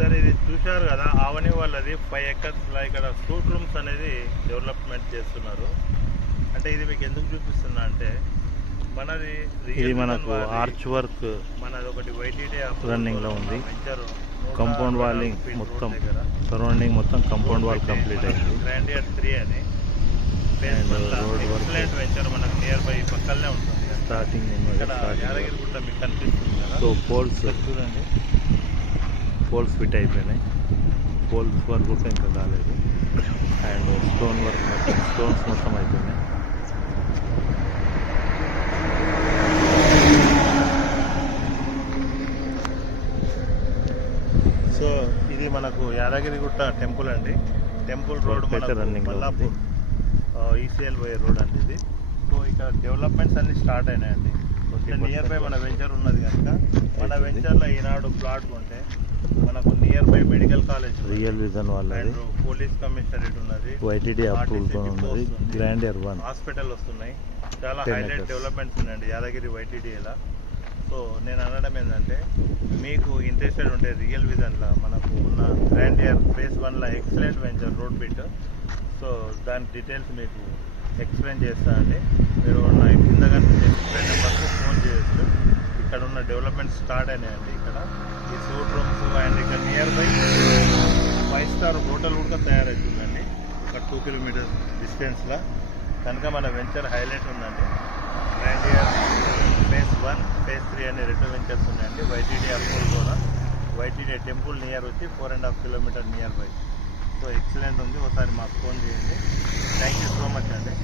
Sir ఇది చూశారు కదా, ఆవని వాళ్ళది 5 acres ఇక్కడ సూట్ రూమ్స్ అనేది డెవలప్మెంట్ చేస్తున్నారు. అంటే ఇది మీకు ఎందుకు చూపిస్తున్నా అంటే మనది ఇది మనకు ఆర్చ్ వర్క్ మనది ఒకటి వైటీడీ రన్నింగ్ లో ఉంది. కంపౌండ్ వాలింగ్ మొత్తం సరౌండింగ్ మొత్తం కంపౌండ్ వాల్ కంప్లీట్ అయింది. గ్రాండియర్ 3 అని రోడ్ ఎక్సలెంట్ వెంచర్ మనకు నియర్ బై పక్కనే ఉంటుంది. స్టార్టింగ్ ఇక్కడ యాదగిరిగుట్ట మీకు కనిపిస్తుంది కదా. సో పోల్స్ చూడండి, పోల్స్ ఫిట్ అయిపోయినాయి. పోల్స్ వర్క్ కూడా ఇంకా కాలేదు. అండ్ స్టోన్ వర్క్ మొత్తం స్టోన్స్ మొత్తం అయిపోయినాయి. సో ఇది మనకు యాదగిరిగుట్ట టెంపుల్ అండి. టెంపుల్ రోడ్ మల్లాపూర్ ఈసీఎల్ పోయే రోడ్ అండి ఇది. సో ఇక్కడ డెవలప్మెంట్స్ అన్ని స్టార్ట్ అయినాయండి. నియర్ బై మన వెంచర్ ఉన్నది కనుక మన వెంచర్లో ఈనాడు ప్లాట్ కొంటే మనకు near by medical college, real vision వాళ్ళది, పోలీస్ కమిషనరేట్ ఉన్నది, వైటీడీ అప్రూవల్ ఉన్నది, గ్రాండియర్ 1 హాస్పిటల్ వస్తున్నాయి. చాలా హైలైట్ డెవలప్మెంట్స్ ఉన్నాయండి యాదగిరి వైటీడీ ఇలా. సో నేను అనడం ఏంటంటే మీకు ఇంట్రెస్టెడ్ ఉంటే రియల్ విజన్లో మనకు ఉన్న గ్రాండియర్ ఫేజ్ 1లో excellent venture road bit. So దాని డీటెయిల్స్ మీకు ఎక్స్ప్లెయిన్ చేస్తానండి. మీరు నా కింద కనిపించే ఎక్స్ప్లెయిన్ నెంబర్కి ఫోన్ చేయొచ్చు. ఇక్కడ ఉన్న డెవలప్మెంట్ స్టార్ట్ అయినాయండి. ఇక్కడ ఈ సూట్ రూమ్స్ అండ్ ఇక్కడ నియర్ బై 5-star హోటల్ కూడా తయారవుతుందండి ఒక 2 kilometers డిస్టెన్స్లో. కనుక మన వెంచర్ హైలైట్ ఉందండి. గ్రాండియర్ ఫేజ్ 1, ఫేజ్ 3 అనే 2 వెంచర్స్ ఉన్నాయండి. వైటీడీ అప్రూవల్ కూడా, వైటీడీ టెంపుల్ నియర్ వచ్చి 4.5 kilometers near by. So excellent ఉంది. ఒకసారి మాకు ఫోన్ చేయండి. థ్యాంక్ యూ సో మచ్ అండి.